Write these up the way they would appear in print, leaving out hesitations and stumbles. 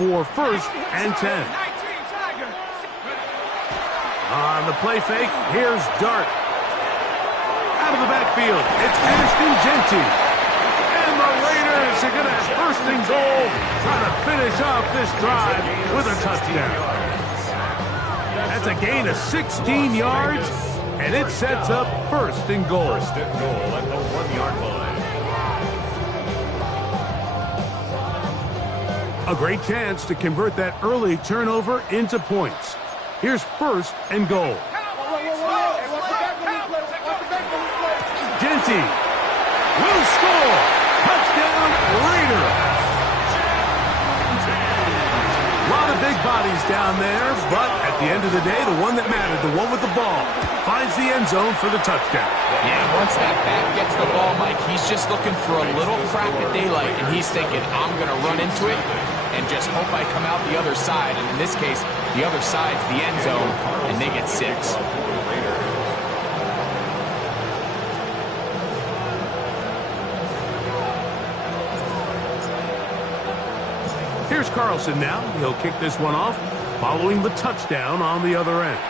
for first and 10. On the play fake, here's Dart. Out of the backfield, it's Ashton Genty. And the Raiders are going to have first and goal, trying to finish off this drive with a touchdown. That's a gain of 16 yards, and it sets up first and goal. First and goal at the 1-yard line. A great chance to convert that early turnover into points. Here's first and goal. Genty will score. Touchdown, Raiders. A lot of big bodies down there, but at the end of the day, the one that mattered, the one with the ball, finds the end zone for the touchdown. Yeah, once that back gets the ball, Mike, he's just looking for a little crack of daylight, and he's thinking, I'm going to run into it and just hope I come out the other side. And in this case, the other side's the end zone, and they get 6. Here's Carlson now. He'll kick this one off, following the touchdown on the other end.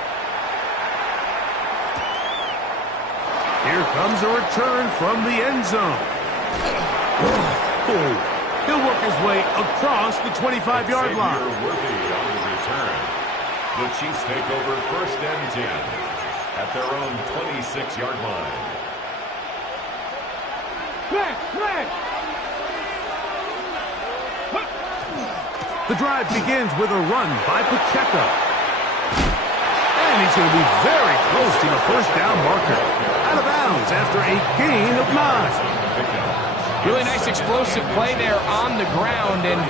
Here comes a return from the end zone. He'll work his way across the 25-yard line. Worthy on the return. The Chiefs take over first and 10 at their own 26-yard line. The drive begins with a run by Pacheco. And he's going to be very close to the first down marker. Out of bounds after a gain of 9. Really nice explosive play there on the ground. And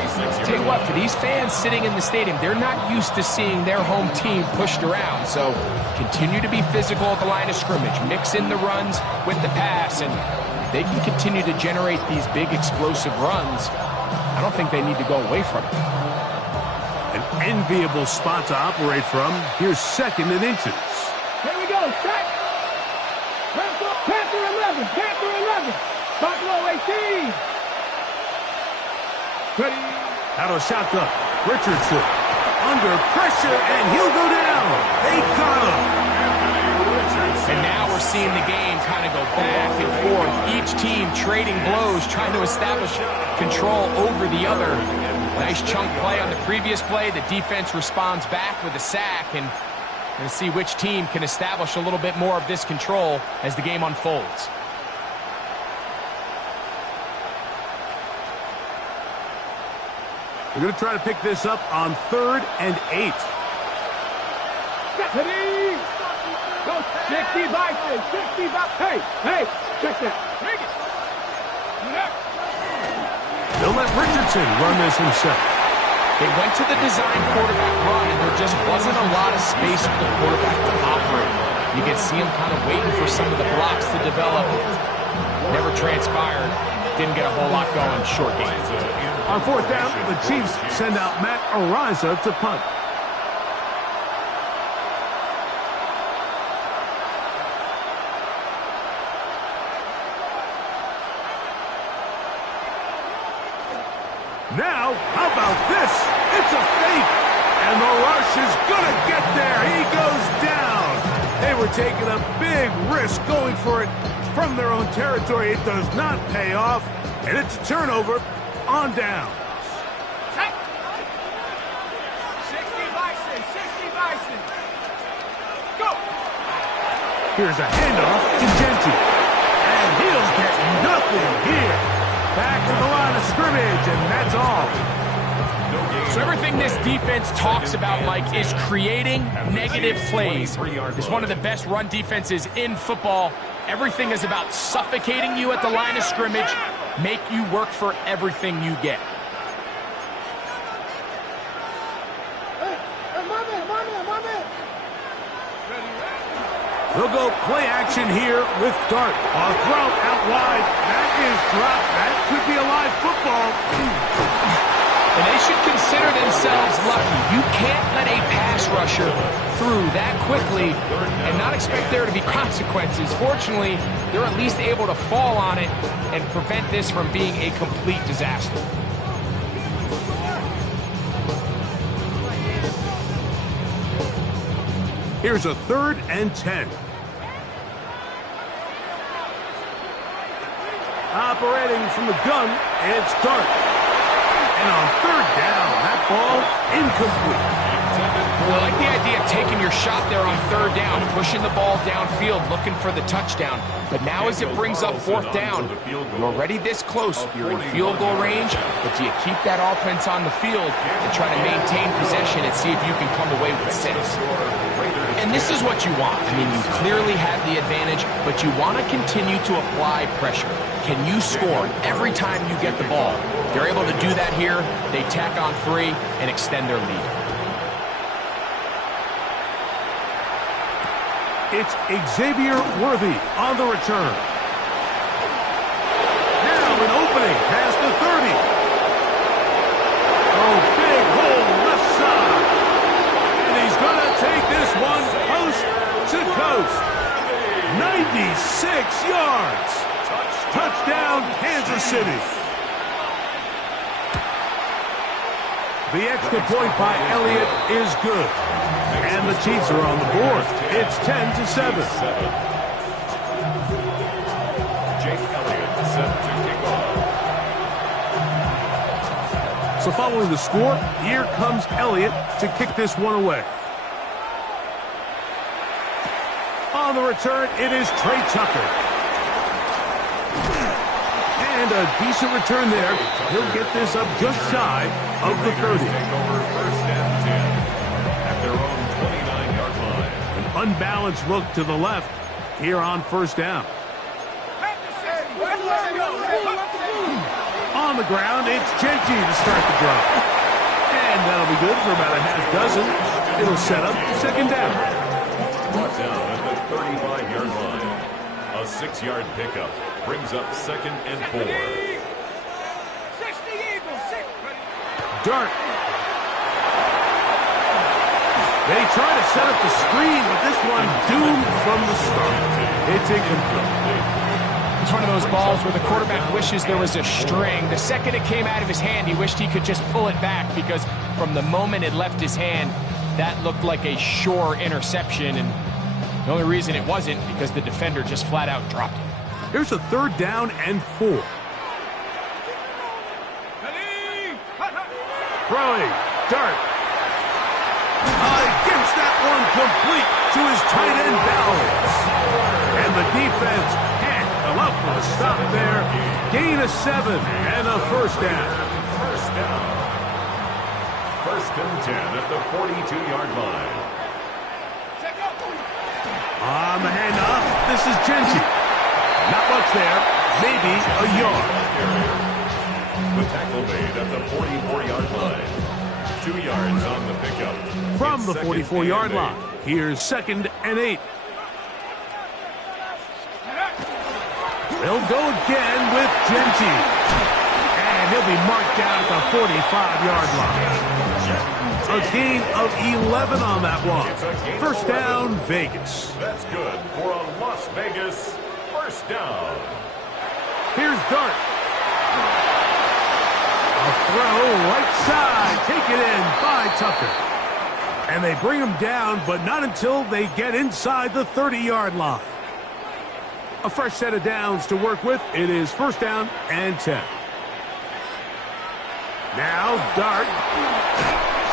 tell you what, for these fans sitting in the stadium, they're not used to seeing their home team pushed around. So continue to be physical at the line of scrimmage. Mix in the runs with the pass. And they can continue to generate these big explosive runs. I don't think they need to go away from it. An enviable spot to operate from. Here's second and inches. Here we go. Set. Panther 11. Panther 11. Buffalo 18. Ready. Out of shotgun. Richardson under pressure, and he'll go down. They got him. And now we're seeing the game kind of go back and forth. Each team trading blows, trying to establish control over the other. Nice chunk play on the previous play. The defense responds back with a sack, and we're going to see which team can establish a little bit more of this control as the game unfolds. We're going to try to pick this up on 3rd and 8. Go 60 by 60 by. Hey, check that. They'll let Richardson run this himself. They went to the design quarterback run, and there just wasn't a lot of space for the quarterback to operate. You could see him kind of waiting for some of the blocks to develop. Never transpired. Didn't get a whole lot going. Short game. On 4th down, the Chiefs send out Matt Ariza to punt. Now, how about this? It's a fake. And the rush is going to get there. He goes down. They were taking a big risk going for it from their own territory. It does not pay off. And it's a turnover on down. 60 Bison. 60 Bison. Go. Here's a handoff to Genty. And he'll get nothing here. Back to the line of scrimmage, and that's all. So everything this defense talks about, Mike, is creating negative plays. It's one of the best run defenses in football. Everything is about suffocating you at the line of scrimmage, make you work for everything you get. They'll go play action here with Dart. A throw out wide. That is dropped. That could be a live football. And they should consider themselves lucky. You can't let a pass rusher through that quickly and not expect there to be consequences. Fortunately, they're at least able to fall on it and prevent this from being a complete disaster. Here's a 3rd and 10. Operating from the gun, it's Dart. And on 3rd down, that ball incomplete. I like the idea of taking your shot there on 3rd down, pushing the ball downfield, looking for the touchdown. But now as it brings up 4th down, you're already this close. You're in field goal range, but do you keep that offense on the field and try to maintain possession and see if you can come away with 6? And this is what you want. I mean, you clearly have the advantage, but you want to continue to apply pressure. Can you score every time you get the ball? They're able to do that here. They tack on 3 and extend their lead. It's Xavier Worthy on the return. Now an opening past the 30. Oh, big hole left side. And he's going to take this one coast to coast. 96 yards. Touchdown, Kansas City. The extra point by Elliott is good. And the Chiefs are on the board. It's 10-7. Jake Elliott set to kick off. So following the score, here comes Elliott to kick this one away. On the return, it is Trey Tucker. And a decent return there. He'll get this up just shy of the 30. Take over 1st and 10 at their own 29-yard line. An unbalanced look to the left here on 1st down. On the ground, it's Genty to start the drive. And that'll be good for about a half dozen. It'll set up 2nd down. Brought down at the 35-yard line. A 6-yard pickup brings up 2nd and 4. Dart. They try to set up the screen, but this one doomed from the start. It's incomplete. It's one of those balls where the quarterback wishes there was a string. The second it came out of his hand, he wished he could just pull it back because from the moment it left his hand, that looked like a sure interception. And the only reason it wasn't because the defender just flat out dropped it. Here's a 3rd down and 4. Throwing. Dart. Gets that one complete to his tight end Bowers. And the defense can't come up with a stop there. Gain of 7 and a 1st down. 1st and 10 at the 42-yard line. On the handoff, this is Genty. Not much there, maybe a yard. The tackle made at the 44-yard line. 2 yards on the pickup. From the 44-yard line, here's 2nd and 8. They'll go again with Genty. And he'll be marked down at the 45-yard line. A gain of 11 on that one. 1st down, Vegas. That's good for a Las Vegas 1st down. Here's Dart. A throw right side, taken in by Tucker. And they bring him down, but not until they get inside the 30-yard line. A fresh set of downs to work with. It is 1st down and 10. Now Dart.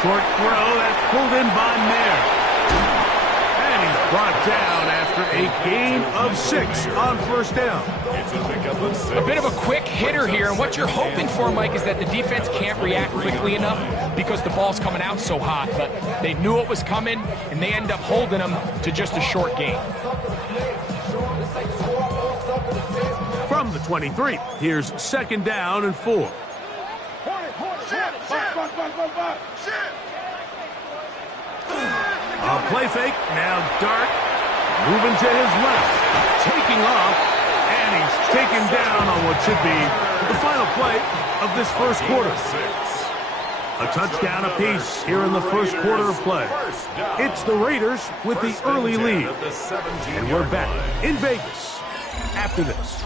Short throw that's pulled in by Mayer. And he's brought down after a gain of 6 on 1st down. It's a pickup of 6. A bit of a quick hitter here, and what you're hoping for, Mike, is that the defense can't react quickly enough because the ball's coming out so hot, but they knew it was coming, and they end up holding them to just a short gain. From the 23, here's 2nd down and 4. A play fake, now Dart, moving to his left, taking off, and he's taken down on what should be the final play of this 1st quarter. A touchdown apiece here in the 1st quarter of play. It's the Raiders with the early lead. And we're back in Vegas after this.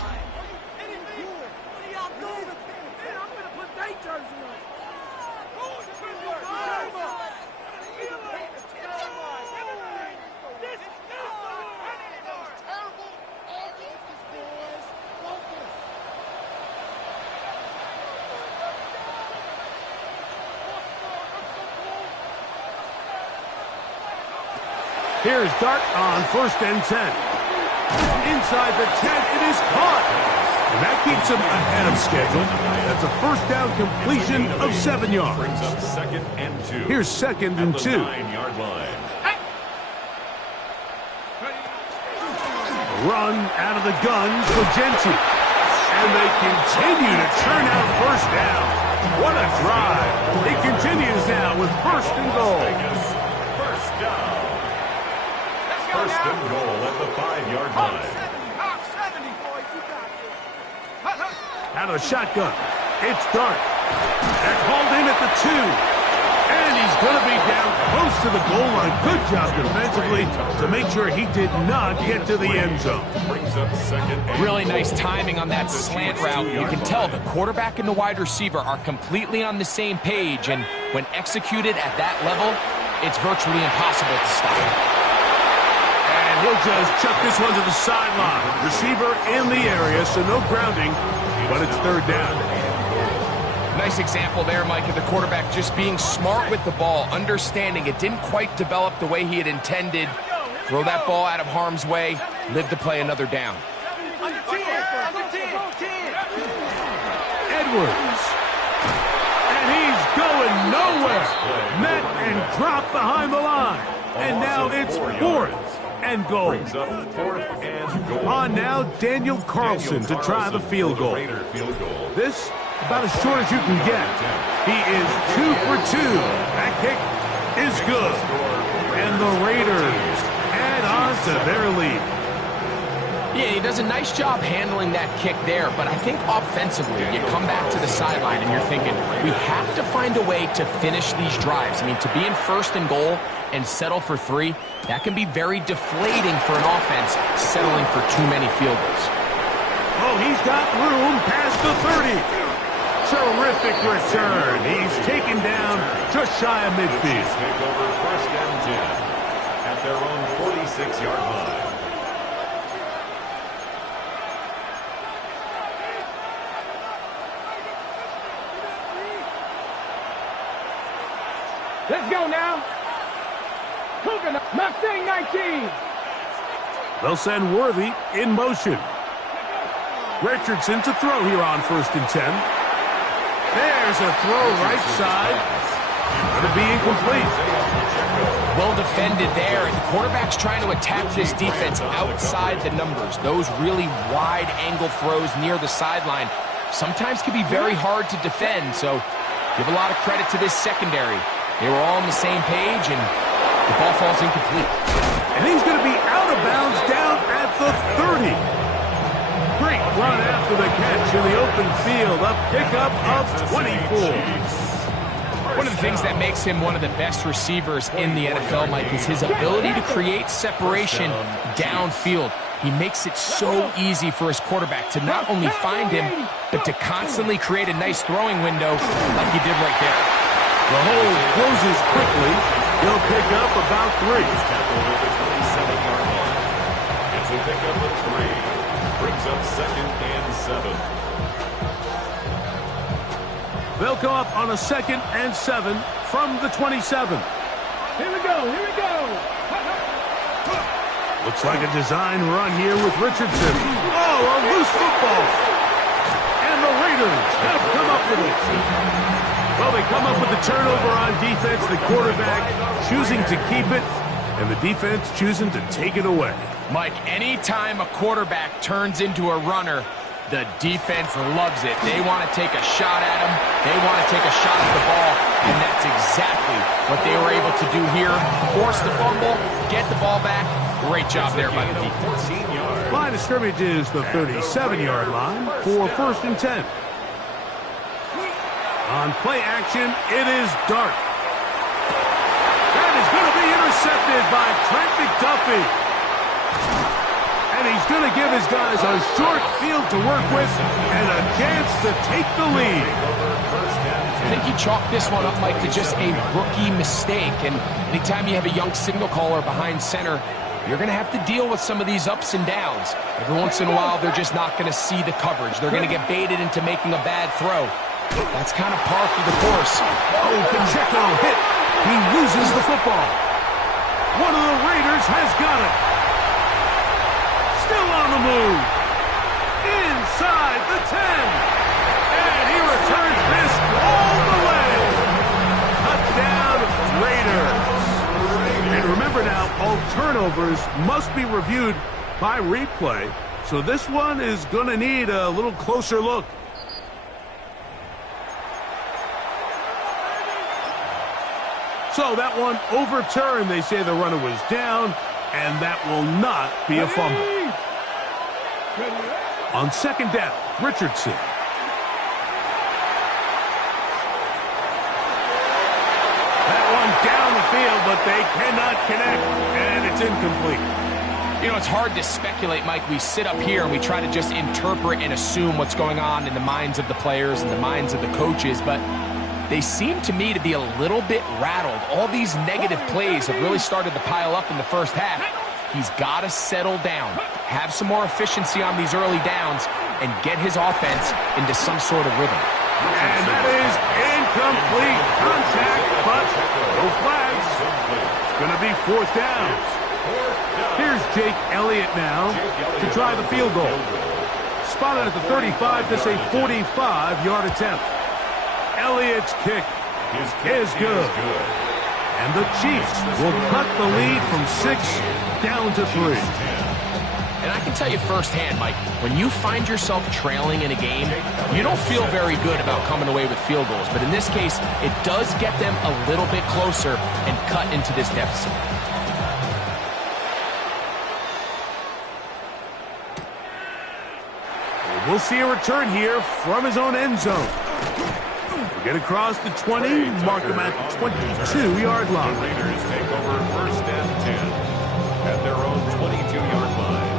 Here's Dart on 1st and 10. Inside the 10, it is caught. And that keeps him ahead of schedule. That's a first down completion of 7 yards. Brings up 2nd and 2. Here's 2nd and 2. 9-yard line. Run out of the gun for Genti. And they continue to churn out first down. What a drive. It continues now with 1st and goal. First down. First and goal at the 5-yard line. Out of the shotgun. It's Dart. They're called in at the 2. And he's going to be down close to the goal line. Good job defensively to make sure he did not get to the end zone. Brings up 2nd and Really nice timing on that slant route. You can tell the quarterback and the wide receiver are completely on the same page, and when executed at that level, it's virtually impossible to stop. And he'll just chuck this one to the sideline. Receiver in the area, so no grounding, but it's 3rd down. Nice example there, Mike, of the quarterback just being smart with the ball, understanding it didn't quite develop the way he had intended. Throw that ball out of harm's way, live to play another down. Edwards. And he's going nowhere. Met and dropped behind the line. And now it's 4th and goal. Brings up 4th and goal. On now, Daniel Carlson to try the field goal. This, about as short as you can get. He is 2 for 2. That kick is good. And the Raiders add on to their lead. Yeah, he does a nice job handling that kick there, but I think offensively, you come back to the sideline and you're thinking, we have to find a way to finish these drives. I mean, to be in 1st and goal and settle for 3, that can be very deflating for an offense settling for too many field goals. Oh, he's got room past the 30. Terrific return. He's taken down just shy of midfield. Take over 1st and 10 at their own 46-yard line. Let's go now. Mustang 19. They'll send Worthy in motion. Richardson to throw here on 1st and 10. There's a throw right side. Going to be incomplete. Well defended there, and the quarterback's trying to attack this defense outside the numbers. Those really wide angle throws near the sideline sometimes can be very hard to defend, so give a lot of credit to this secondary. They were all on the same page, and the ball falls incomplete. And he's going to be out of bounds down at the 30. Great run after the catch in the open field. A pickup of 24. One of the things that makes him one of the best receivers in the NFL, Mike, is his ability to create separation downfield. He makes it so easy for his quarterback to not only find him, but to constantly create a nice throwing window like he did right there. The hole closes quickly. He'll pick up about 3. Tackled at the 27-yard line. It's a pickup of 3. Brings up 2nd and 7. They'll come up on a 2nd and 7 from the 27. Here we go. Here we go. Looks like a design run here with Richardson. Oh, a loose football. And the Raiders have come up with it. Well, they come up with the turnover on defense, the quarterback choosing to keep it, and the defense choosing to take it away. Mike, anytime a quarterback turns into a runner, the defense loves it. They want to take a shot at him. They want to take a shot at the ball, and that's exactly what they were able to do here. Force the fumble, get the ball back. Great job there by the defense. Line of scrimmage is the 37-yard line for 1st and 10. On play action, it is Dart. That is going to be intercepted by Trent McDuffie. And he's going to give his guys a short field to work with and a chance to take the lead. I think he chalked this one up, Mike, to just a rookie mistake. And anytime you have a young signal caller behind center, you're going to have to deal with some of these ups and downs. Every once in a while, they're just not going to see the coverage. They're going to get baited into making a bad throw. That's kind of par for the course. Oh, Pacheco hit. He loses the football. One of the Raiders has got it. Still on the move. Inside the 10. And he returns this all the way. Touchdown, Raiders. And remember now, all turnovers must be reviewed by replay. So this one is going to need a little closer look. So that one overturned. They say the runner was down, and that will not be a fumble. On second down, Richardson. That one down the field, but they cannot connect, and it's incomplete. You know, it's hard to speculate, Mike. We sit up here and we try to just interpret and assume what's going on in the minds of the players and the minds of the coaches, but they seem to me to be a little bit rattled. All these negative plays have really started to pile up in the first half. He's got to settle down, have some more efficiency on these early downs, and get his offense into some sort of rhythm. And that is incomplete contact, but no flags. It's going to be fourth down. Here's Jake Elliott now to try the field goal. Spotted at the 35. This is a 45-yard attempt. Elliott's kick is good. And the Chiefs will cut the lead from 6 down to 3. And I can tell you firsthand, Mike, when you find yourself trailing in a game, you don't feel very good about coming away with field goals. But in this case, it does get them a little bit closer and cut into this deficit. We'll see a return here from his own end zone. We'll get across the 20, mark him at the 22-yard line. The Raiders take over first and 10 at their own 22-yard line.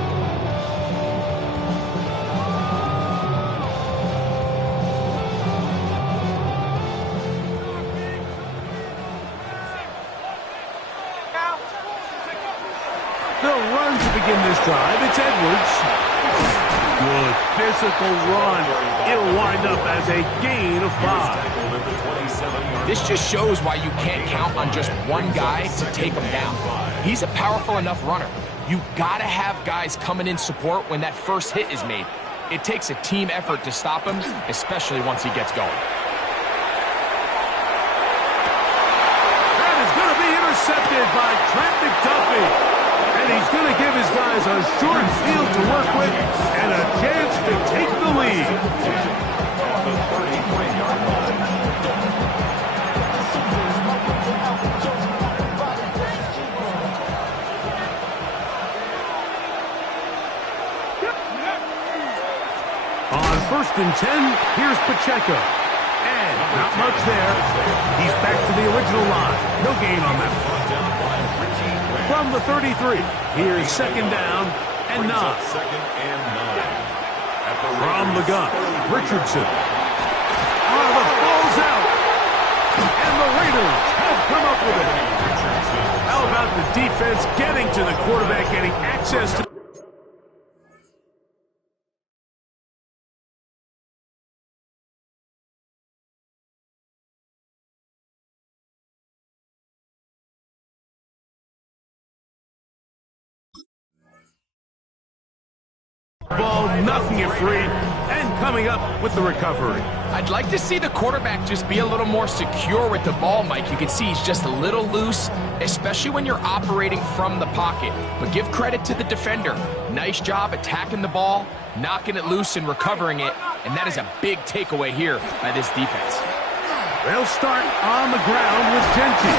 They'll run to begin this drive. It's Edwards. Good physical run. It'll wind up as a gain of 5. This just shows why you can't count on just one guy to take him down. He's a powerful enough runner. You gotta have guys coming in support when that first hit is made. It takes a team effort to stop him, especially once he gets going. That is going to be intercepted by Trent McDuffie. And he's going to give his guys a short field to work with and a chance to take the lead. On first and 10, here's Pacheco. And not much there. He's back to the original line. No gain on that one. From the 33, here's second down and 9. From the gun, Richardson. Oh, the ball's out. And the Raiders have come up with it. How about the defense getting to the quarterback, getting access to... ball, knocking it free, and coming up with the recovery. I'd like to see the quarterback just be a little more secure with the ball, Mike. You can see he's just a little loose, especially when you're operating from the pocket. But give credit to the defender. Nice job attacking the ball, knocking it loose and recovering it, and that is a big takeaway here by this defense. They'll start on the ground with Genty,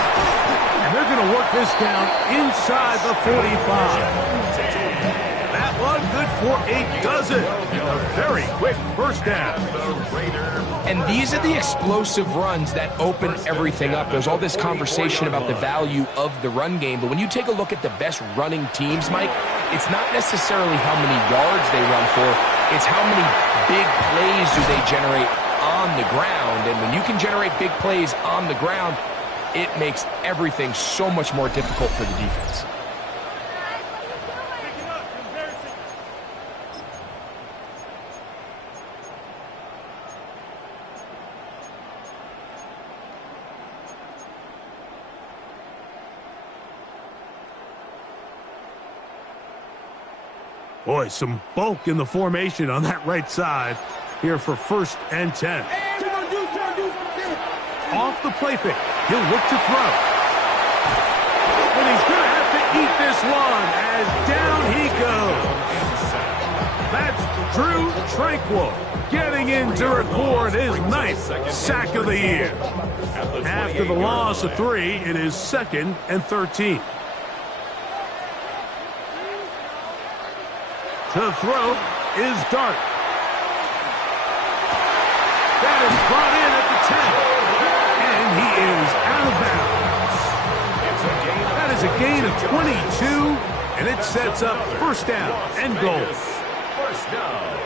and they're going to work this down inside the 45. That one good for a dozen. A very quick first down. And these are the explosive runs that open everything up. There's all this conversation about the value of the run game, but when you take a look at the best running teams, Mike, it's not necessarily how many yards they run for, it's how many big plays do they generate on the ground. And when you can generate big plays on the ground, it makes everything so much more difficult for the defense. Boy, some bulk in the formation on that right side here for 1st and 10. Off the play fake. He'll look to throw. And he's going to have to eat this one as down he goes. That's Drew Tranquil getting in to record his 9th sack of the year. After the loss of 3, it is 2nd and 13. To throw is Dart. That is brought in at the 10. And he is out of bounds. That is a gain of 22, and it sets up 1st down and goal. 1st down.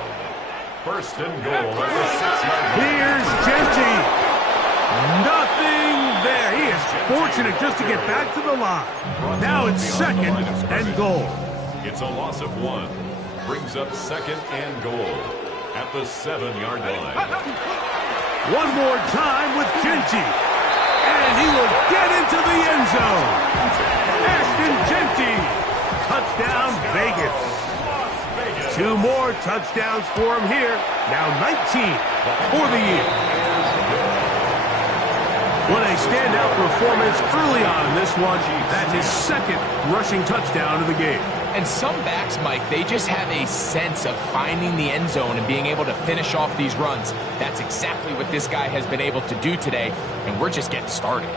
1st and goal at the 6-yard line. Here's Genty. Nothing there. He is fortunate just to get back to the line. Now it's 2nd and goal. It's a loss of 1. Brings up 2nd and goal at the 7-yard line. One more time with Genty. And he will get into the end zone. Ashton Genty. Touchdown, Vegas. 2 more touchdowns for him here. Now 19 for the year. What a standout performance early on in this one. That's his 2nd rushing touchdown of the game. And some backs, Mike, they just have a sense of finding the end zone and being able to finish off these runs. That's exactly what this guy has been able to do today, and we're just getting started.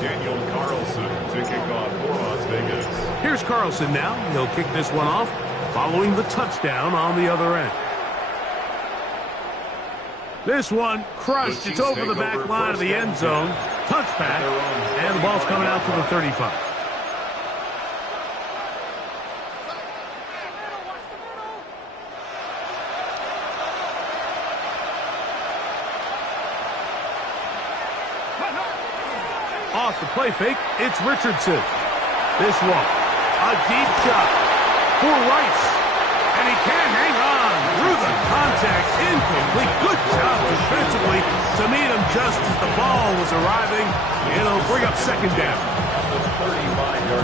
Daniel Carlson to kick off for Las Vegas. Here's Carlson now. He'll kick this one off following the touchdown on the other end. This one crushed. It's over the back line of the end zone. Touchback, and the ball's coming out to the 35. Off the play fake, it's Richardson. This one, a deep shot for Rice. And he can't hang on through the contact. Incomplete. Good job defensively to meet him just as the ball was arriving. It'll bring up 2nd down.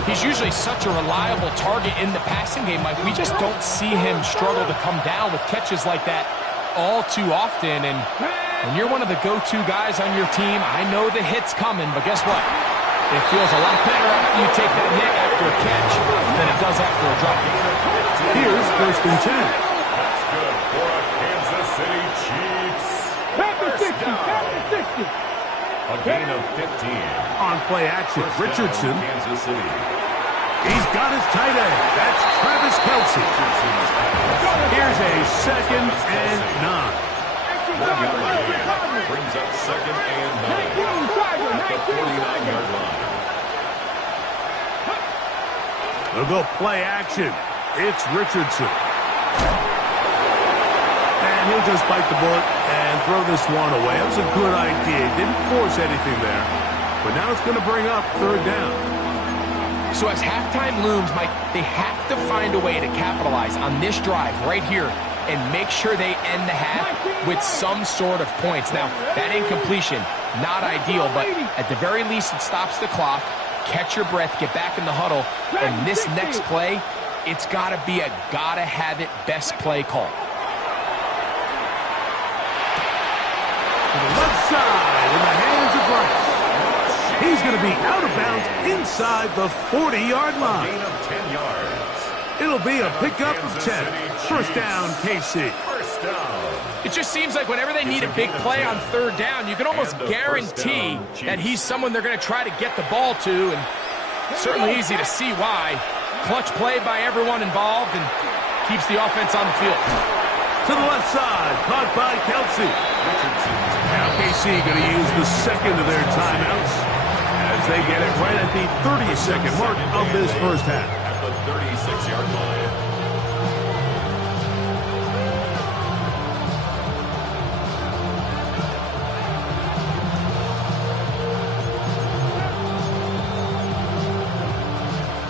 He's usually such a reliable target in the passing game, Mike. We just don't see him struggle to come down with catches like that all too often. And when you're one of the go-to guys on your team, I know the hit's coming, but guess what? It feels a lot better after you take that hit after a catch than it does after a drop. Here's 1st and 10. That's good for a Kansas City Chiefs. First down. A gain of 15. On play action, Richardson. Kansas City. He's got his tight end. That's Travis Kelce. Here's a 2nd and 9. Brings up 2nd and 9 at the 49-yard line. They'll go play action. It's Richardson. And he'll just bite the bullet and throw this one away. That was a good idea. Didn't force anything there. But now it's going to bring up 3rd down. So as halftime looms, Mike, they have to find a way to capitalize on this drive right here and make sure they end the half with some sort of points. Now, that incompletion, not ideal, but at the very least it stops the clock. Catch your breath, get back in the huddle, and this next play, it's got to be a gotta-have-it best play call. To the left side in the hands of Rice. He's going to be out of bounds inside the 40-yard line. Gain of 10 yards. It'll be a pickup of 10. 1st down, KC. First down. It just seems like whenever they need a big play on 3rd down, you can almost guarantee that he's someone they're going to try to get the ball to, and certainly easy to see why. Clutch play by everyone involved and keeps the offense on the field. To the left side, caught by Kelce. Now KC going to use the 2nd of their timeouts as they get it right at the 30-second mark of this 1st half. At the 36-yard line.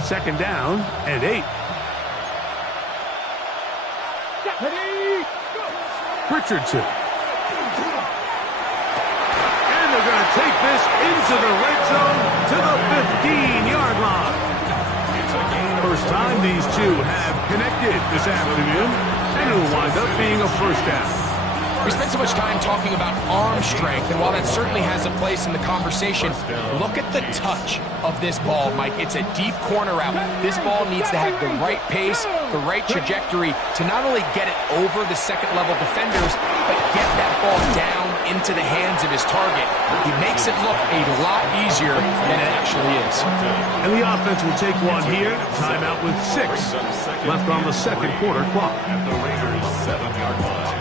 Second down and 8. Richardson. And they're going to take this into the red zone to the 15-yard line. It's a gain of first time these two have connected this afternoon, and it'll wind up being a first down. We spent so much time talking about arm strength, and while that certainly has a place in the conversation, look at the touch of this ball, Mike. It's a deep corner route. This ball needs to have the right pace, the right trajectory to not only get it over the second-level defenders, but get that ball down into the hands of his target. He makes it look a lot easier than it actually is. And the offense will take one here. Timeout with 6 left on the second quarter clock. At the Raiders' 7-yard line.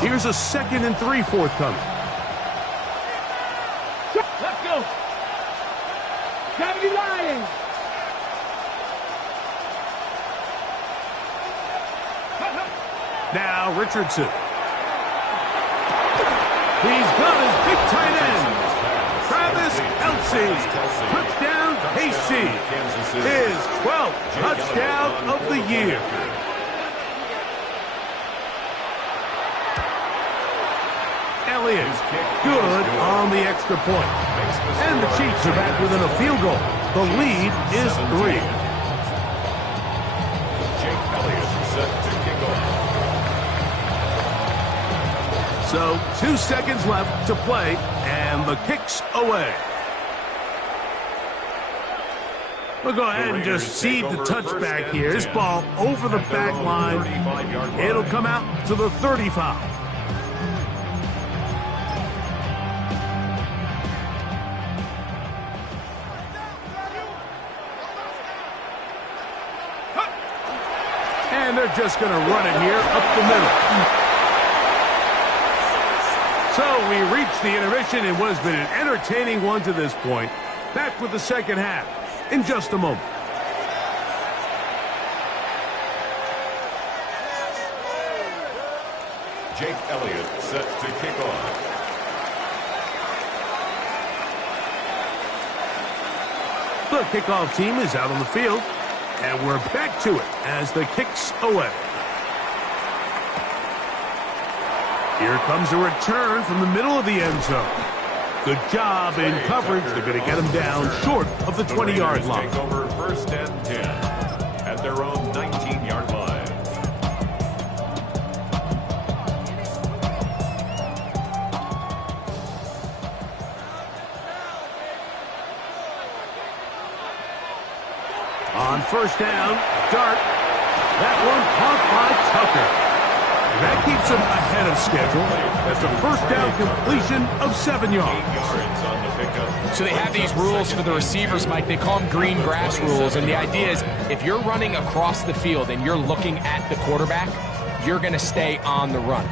Here's a 2nd and 3 forthcoming. Let's go. 70 Lions. Now Richardson. He's got his big tight end. Travis Kelce. Touchdown KC. His 12th touchdown of the year. Elliott, good on the extra point. And the Chiefs are back within a field goal. The lead is 3. Jake Elliott set to kick off. So 2 seconds left to play, and the kick's away. We'll go ahead and just cede the touchback here. This ball over the back line. It'll come out to the 35. And they're just going to run it here up the middle. So we reach the intermission in what has been an entertaining one to this point. Back with the second half in just a moment. Jake Elliott set to kick off. The kickoff team is out on the field. And we're back to it as the kick's away. Here comes a return from the middle of the end zone. Good job in coverage. They're going to get him down short of the 20-yard line. Take over 1st and 10 at their own 19-yard line. On 1st down, Dart. That one caught by Tucker. And that keeps him ahead of schedule. That's a 1st down completion of 7 yards. 8 yards on the pickup. So they have these rules for the receivers, Mike. They call them green grass rules. And the idea is if you're running across the field and you're looking at the quarterback, you're going to stay on the run.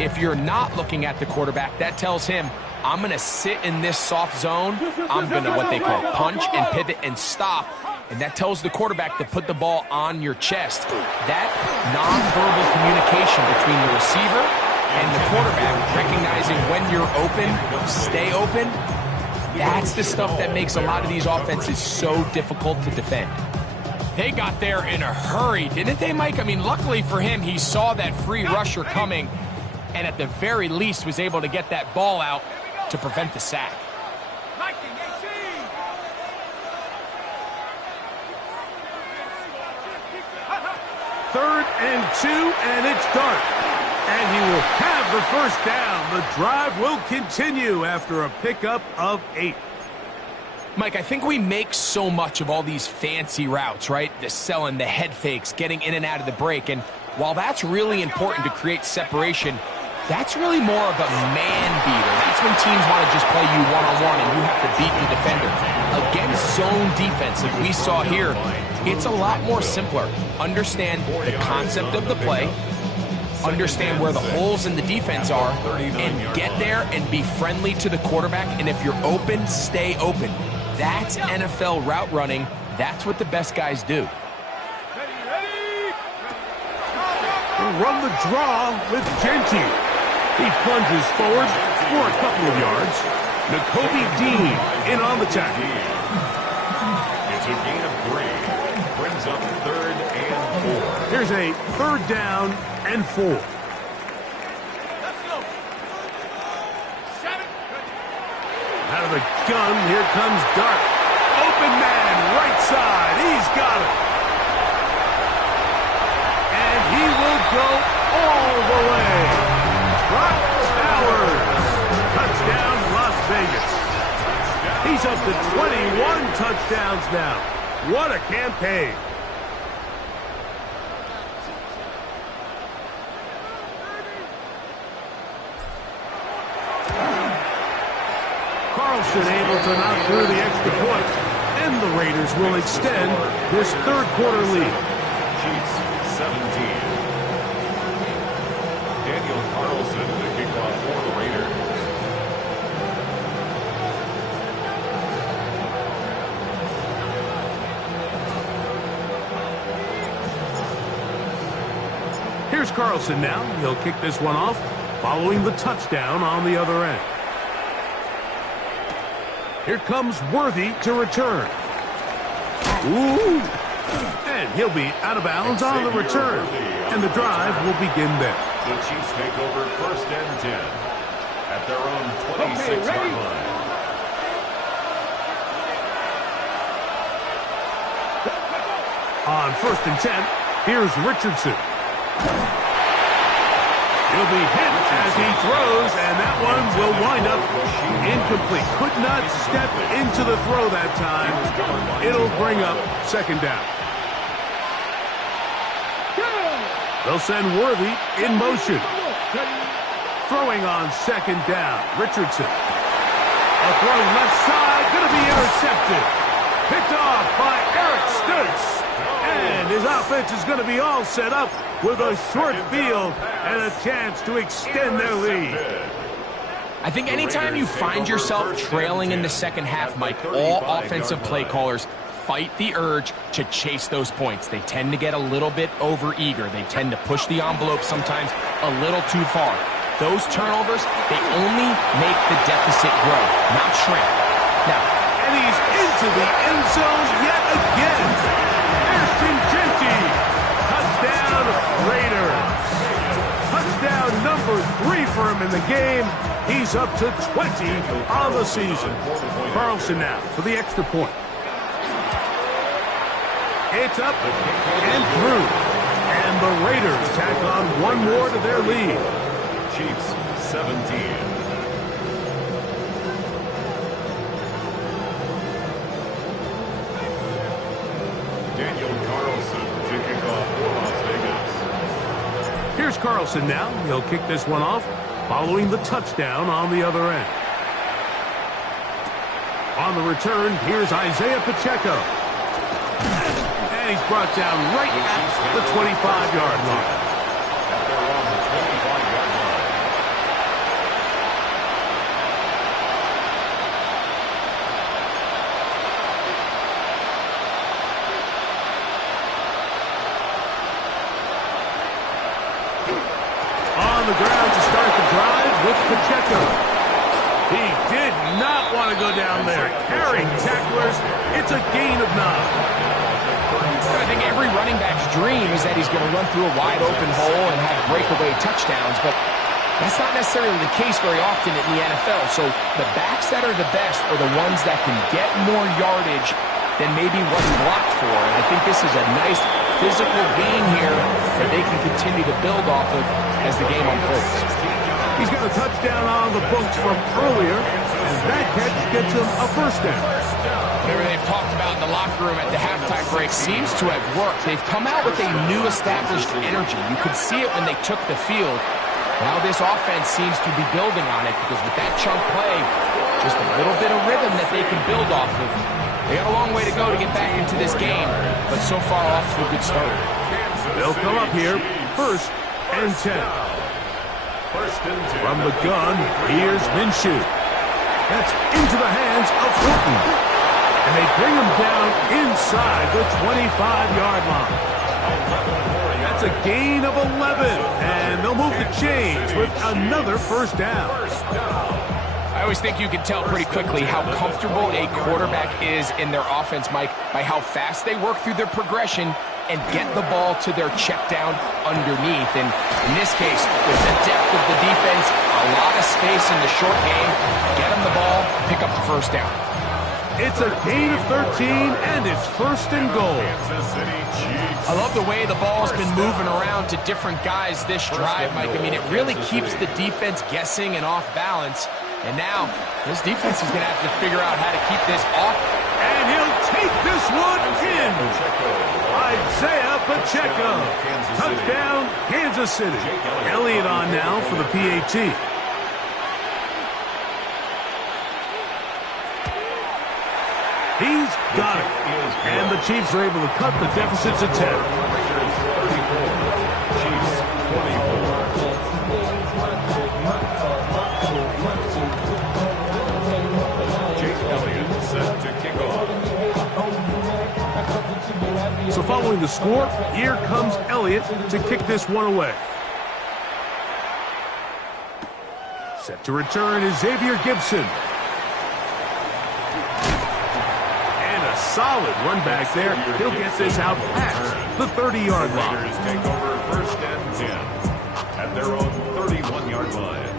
If you're not looking at the quarterback, that tells him, I'm going to sit in this soft zone. I'm going to what they call punch and pivot and stop. And that tells the quarterback to put the ball on your chest. That nonverbal communication between the receiver and the quarterback, recognizing when you're open, stay open, that's the stuff that makes a lot of these offenses so difficult to defend. They got there in a hurry, didn't they, Mike? I mean, luckily for him, he saw that free rusher coming and at the very least was able to get that ball out to prevent the sack. 3rd and 2, and it's Dart. And he will have the 1st down. The drive will continue after a pickup of 8. Mike, I think we make so much of all these fancy routes, right? The selling, the head fakes, getting in and out of the break. And while that's really important to create separation, that's really more of a man beater. That's when teams want to just play you one-on-one and you have to beat the defender. Against zone defense, like we saw here, it's a lot more simpler. Understand the concept of the play, understand where the holes in the defense are, and get there and be friendly to the quarterback. And if you're open, stay open. That's NFL route running. That's what the best guys do. Run the draw with Genty. He plunges forward for a couple of yards. N'Kobe Dean in on the tackle. It's a gain of 3. Brings up 3rd and 4. Here's a 3rd down and 4. the gun, here comes Dart. Open man, right side. He's got it. And he will go all the way. Brock Bowers. Touchdown, Las Vegas. He's up to 21 touchdowns now. What a campaign. Carlson able to knock through the extra point, and the Raiders will extend this third quarter lead. Chiefs 17. Daniel Carlson, the kickoff for the Raiders. Here's Carlson now. He'll kick this one off, following the touchdown on the other end. Here comes Worthy to return. Ooh! And he'll be out of bounds on the return. And the drive will begin there. The Chiefs take over first and 10 at their own 26-yard line. On first and 10, here's Richardson. He'll be hit as he throws, and that one will wind up incomplete. Could not step into the throw that time. It'll bring up second down. They'll send Worthy in motion. Throwing on second down, Richardson. A throw left side, going to be intercepted. Picked off by Eric Stutz. And his offense is going to be all set up with a short field and a chance to extend their lead. I think anytime you find yourself trailing in the second half, Mike, all offensive play callers fight the urge to chase those points. They tend to get a little bit overeager. They tend to push the envelope sometimes a little too far. Those turnovers, they only make the deficit grow, not shrink. Now, and he's into the end zone yet again. Touchdown, Raiders. Touchdown number 3 for him in the game. He's up to 20 on the season. Carlson now for the extra point. It's up and through. And the Raiders tack on one more to their lead. Chiefs 17. Daniel Carlson to kick off for Las Vegas. Here's Carlson now. He'll kick this one off, following the touchdown on the other end. On the return, here's Isaiah Pacheco. And he's brought down right at the 25-yard line. At their own 25-yard line. On the ground to start the drive with Pacheco. He did not want to go down there. Carrying tacklers, it's a gain of 9. I think every running back's dream is that he's going to run through a wide open hole and have breakaway touchdowns, but that's not necessarily the case very often in the NFL. So the backs that are the best are the ones that can get more yardage than maybe what's blocked for. And I think this is a nice physical gain here that they can continue to build off of as the game unfolds. He's got a touchdown on the books from earlier, and that catch gets him a first down. Whatever they've talked about in the locker room at the halftime break seems to have worked. They've come out with a new established energy. You could see it when they took the field. Now this offense seems to be building on it because with that chunk play, just a little bit of rhythm that they can build off of. They got a long way to go to get back into this game, but so far off to a good start. They'll come up here first and 10. From the gun, here's Minshew. That's into the hands of Horton. And they bring him down inside the 25-yard line. That's a gain of 11. And they'll move the chains with another first down. I always think you can tell pretty quickly how comfortable a quarterback is in their offense, Mike, by how fast they work through their progression and get the ball to their check down underneath. And in this case, with the depth of the defense, a lot of space in the short game, get them the ball, pick up the first down. It's a gain of 13, and it's first and goal. I love the way the ball's been moving around to different guys this drive, Mike. I mean, it really keeps the defense guessing and off balance. And now, this defense is going to have to figure out how to keep this off. And he'll take this one in. Isaiah Pacheco. Touchdown, Kansas City. Elliott on now for the PAT. He's got it. And the Chiefs are able to cut the deficit to 10. Chiefs 24. Jake Elliott set to kick off. So following the score, here comes Elliott to kick this one away. Set to return is Xavier Gibson. Solid run back there. He'll get this out past the 30-yard line. Raiders take over first and 10 at their own 31-yard line.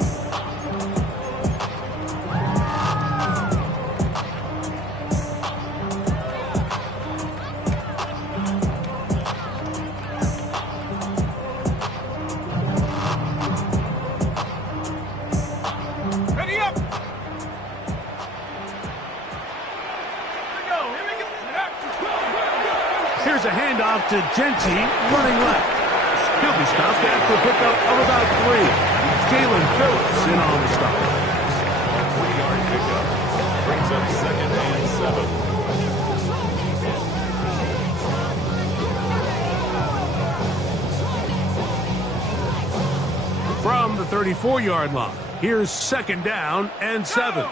Ready up! Here's a handoff to Genty, running left. He'll be stopped after a pickup of about 3. Jalen Phillips in on the stop. 3-yard pickup brings up second and 7. From the 34-yard line, here's second down and 7.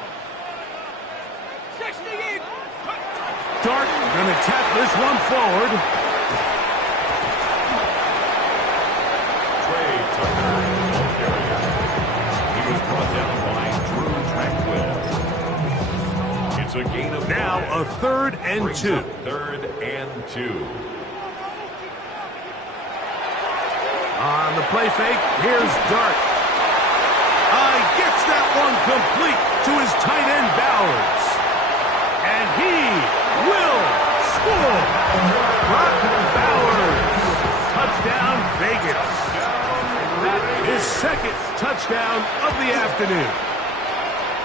Dart going to tap this one forward. Trey Tucker will carry it. He was brought down by Drew Tranquill. It's a gain of 5. Now a 3rd and 2. 3rd and 2. On the play fake, here's Dart. Gets that one complete to his tight end Bowers. And he will score. Brock Bowers. Touchdown, Vegas. That is second touchdown of the afternoon.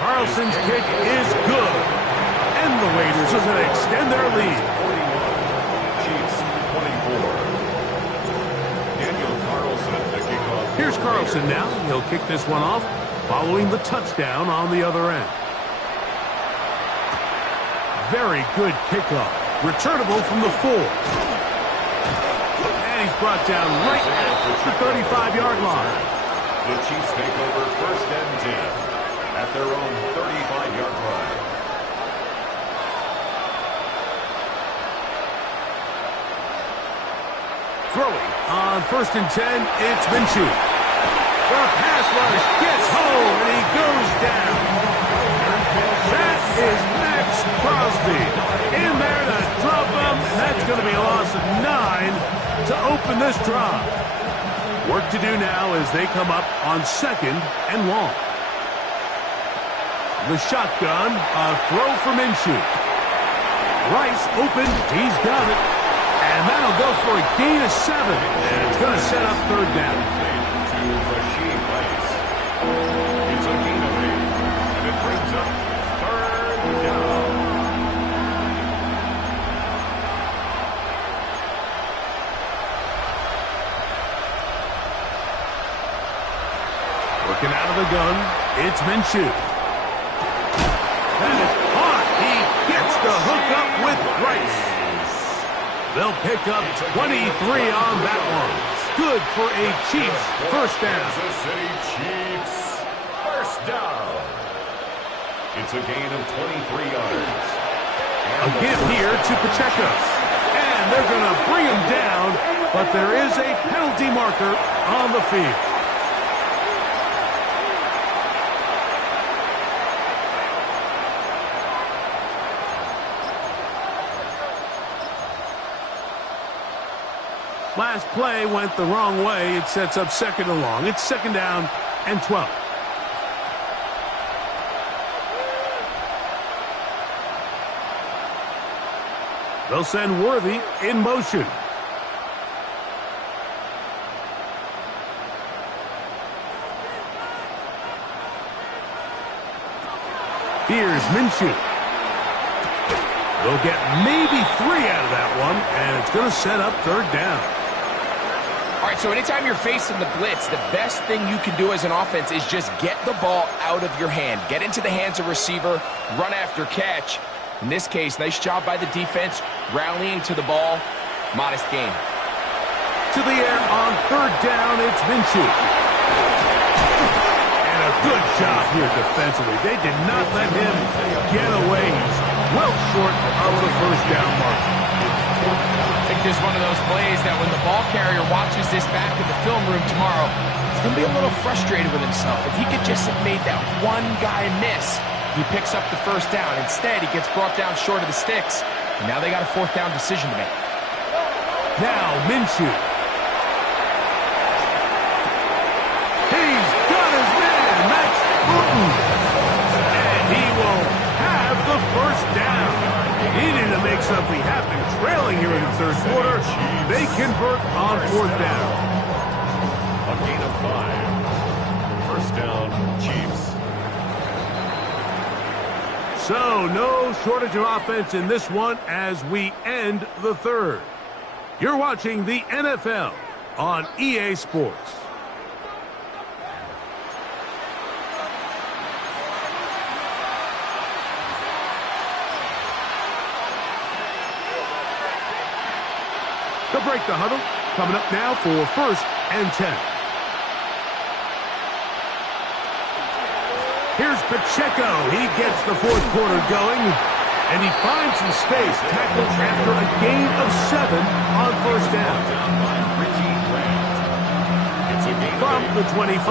Carlson's kick is good. And the Raiders are going to extend their lead. 41. Chiefs 24. Daniel Carlson to kick off. Here's Carlson now. He'll kick this one off following the touchdown on the other end. Very good kickoff. Returnable from the 4. And he's brought down right at the 35-yard line. The Chiefs take over first and 10 at their own 35-yard line. Throwing on first and 10, it's Minshew. The pass rush gets home, and he goes down. That is Max Crosby in there to drop him, and that's going to be a loss of 9 to open this drive. Work to do now as they come up on 2nd and long. The shotgun, a throw for Minshew. Rice open, he's got it. And that'll go for a gain of 7. And it's going to set up 3rd down. It's a gain of 8. And it brings up 3rd down. Working out of the gun, it's Minshew. That is caught. He gets the hookup with Rice. They'll pick up 23 on that one. Good for a Chiefs first down. Kansas City Chiefs first down. It's a gain of 23 yards. Again here to Pacheco. And they're going to bring him down, but there is a penalty marker on the field. Last play went the wrong way. It sets up second and long. It's second down and 12. They'll send Worthy in motion. Here's Minshew. They'll get maybe 3 out of that one, and it's going to set up third down. All right, so anytime you're facing the blitz, the best thing you can do as an offense is just get the ball out of your hand. Get into the hands of receiver, run after catch. In this case, nice job by the defense, rallying to the ball. Modest gain. To the air on third down, it's Minshew. And a good job here defensively. They did not let him get away. He's well short of the first down mark. I think there's one of those plays that when the ball carrier watches this back in the film room tomorrow, he's going to be a little frustrated with himself. If he could just have made that one guy miss, he picks up the first down. Instead, he gets brought down short of the sticks. And now they got a fourth down decision to make. Now Minshew. He's got his man, Max Booten. And he will have the first down. He needed to make something happen. Trailing here in the third quarter, they convert on fourth down. A gain of 5. First down, Chiefs. So, no shortage of offense in this one as we end the third. You're watching the NFL on EA Sports. They'll break the huddle. Coming up now for first and 10. Here's Pacheco. He gets the fourth quarter going, and he finds some space. Tackled after a gain of 7 on first down. From the 25,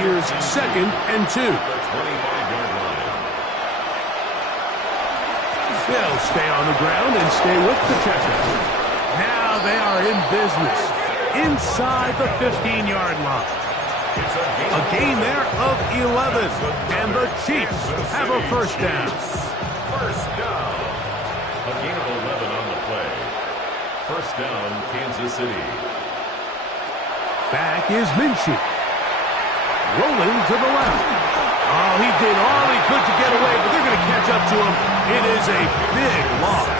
here's second and 2. They'll stay on the ground and stay with Pacheco. Now they are in business inside the 15-yard line. A gain there of 11, and the Chiefs have a first down. First down. A gain of 11 on the play. First down, Kansas City. Back is Minshew. Rolling to the left. Oh, he did all he could to get away, but they're going to catch up to him. It is a big loss.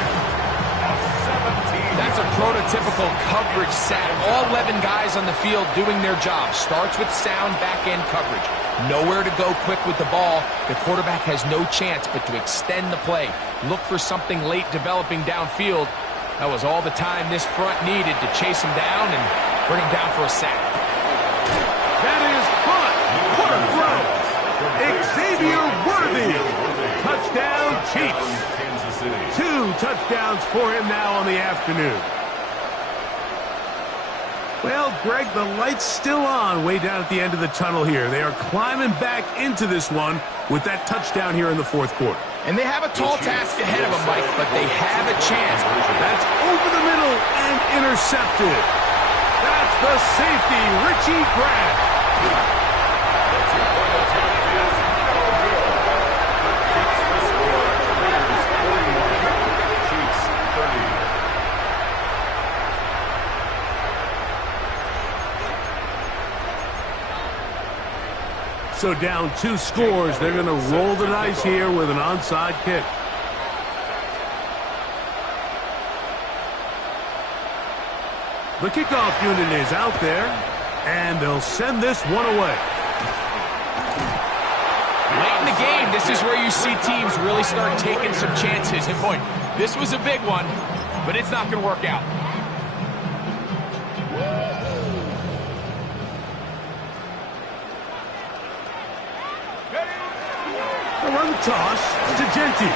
That's a prototypical coverage sack. All 11 guys on the field doing their job. Starts with sound back-end coverage. Nowhere to go quick with the ball. The quarterback has no chance but to extend the play. Look for something late developing downfield. That was all the time this front needed to chase him down and bring him down for a sack. That is fun. What a throw. Xavier Worthy. Touchdown, Chiefs. 2 touchdowns for him now on the afternoon. Well, Greg, the light's still on way down at the end of the tunnel here. They are climbing back into this one with that touchdown here in the fourth quarter. And they have a tall task ahead of them, Mike, but they have a chance. That's over the middle and intercepted. That's the safety, Richie Grant. So down 2 scores, they're going to roll the dice here with an onside kick. The kickoff unit is out there, and they'll send this one away. Late in the game, this is where you see teams really start taking some chances. And boy, this was a big one, but it's not going to work out. Run the toss to Genty.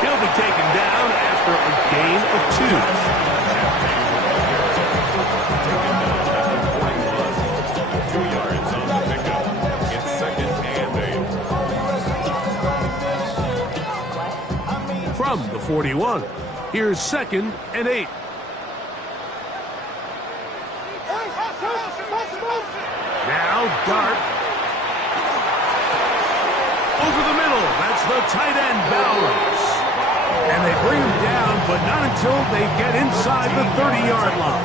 He'll be taken down after a gain of 2. 2 yards on the pickup. It's second and 8. From the 41, here's second and 8. Now Dart. Over the middle. That's the tight end, Bowers. And they bring him down, but not until they get inside the 30-yard line.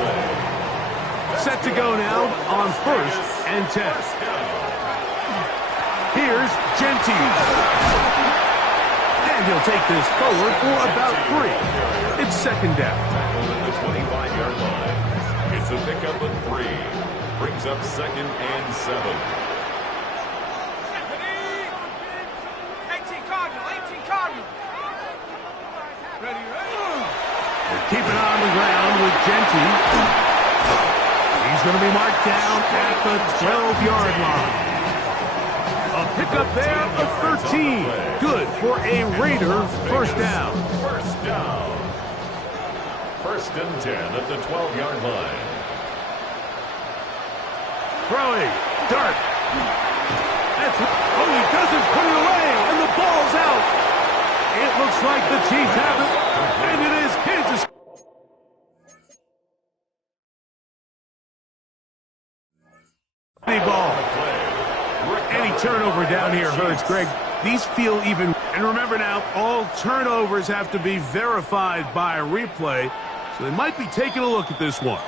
Set to go now on 1st and 10. Here's Genty. And he'll take this forward for about 3. It's 2nd down. Tackled at the 25-yard line. It's a pickup of 3. Brings up 2nd and 7. 18 Cardinal. Ready. They're keeping on the ground with Genty. He's going to be marked down at the 12-yard line. A pickup there of 13. Good for a Raider 1st down. 1st and 10 at the 12-yard line. Throwing. Dart. He doesn't put it away, and the ball's out. It looks like the Chiefs have it, and it is Kansas. Ball. Any turnover down here hurts, Greg. These feel even. And remember now, all turnovers have to be verified by a replay, so they might be taking a look at this one.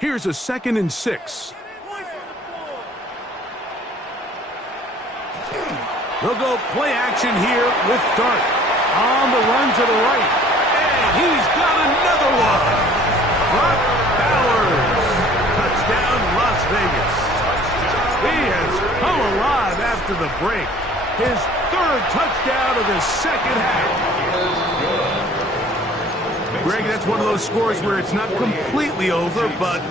Here's a 2nd and 6. They'll go play action here with Dart. On the run to the right. And he's got another one. Brock Bowers. Touchdown, Las Vegas. He has come alive after the break. His 3rd touchdown of the 2nd half. Greg, that's one of those scores where it's not completely over, but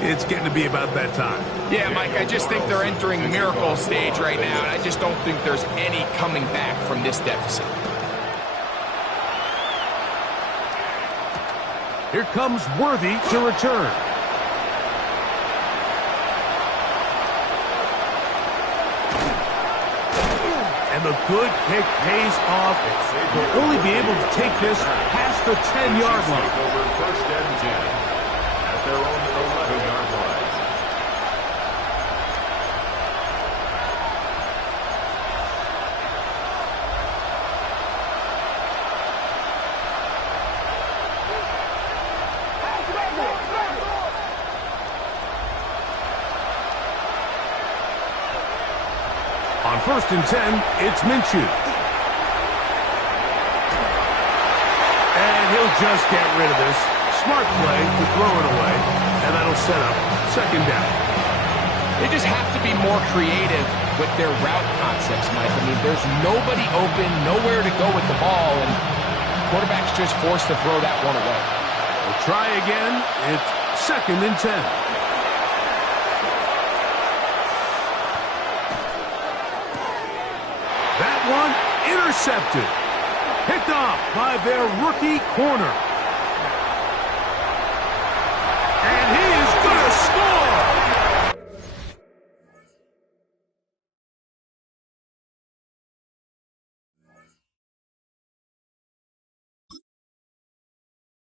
it's getting to be about that time. Yeah, Mike, I just think they're entering miracle stage right now, and I just don't think there's any coming back from this deficit. Here comes Worthy to return. And the good kick pays off. They'll only be able to take this past the 10-yard line. Over 1st and 10 at their own 11-yard line. On 1st and 10, it's Minshew. And he'll just get rid of this. Smart play to throw it away, and that'll set up 2nd down. They just have to be more creative with their route concepts, Mike. I mean, there's nobody open, nowhere to go with the ball, and quarterback's just forced to throw that one away. We'll try again. It's 2nd and 10. That one intercepted. Picked off by their rookie corner.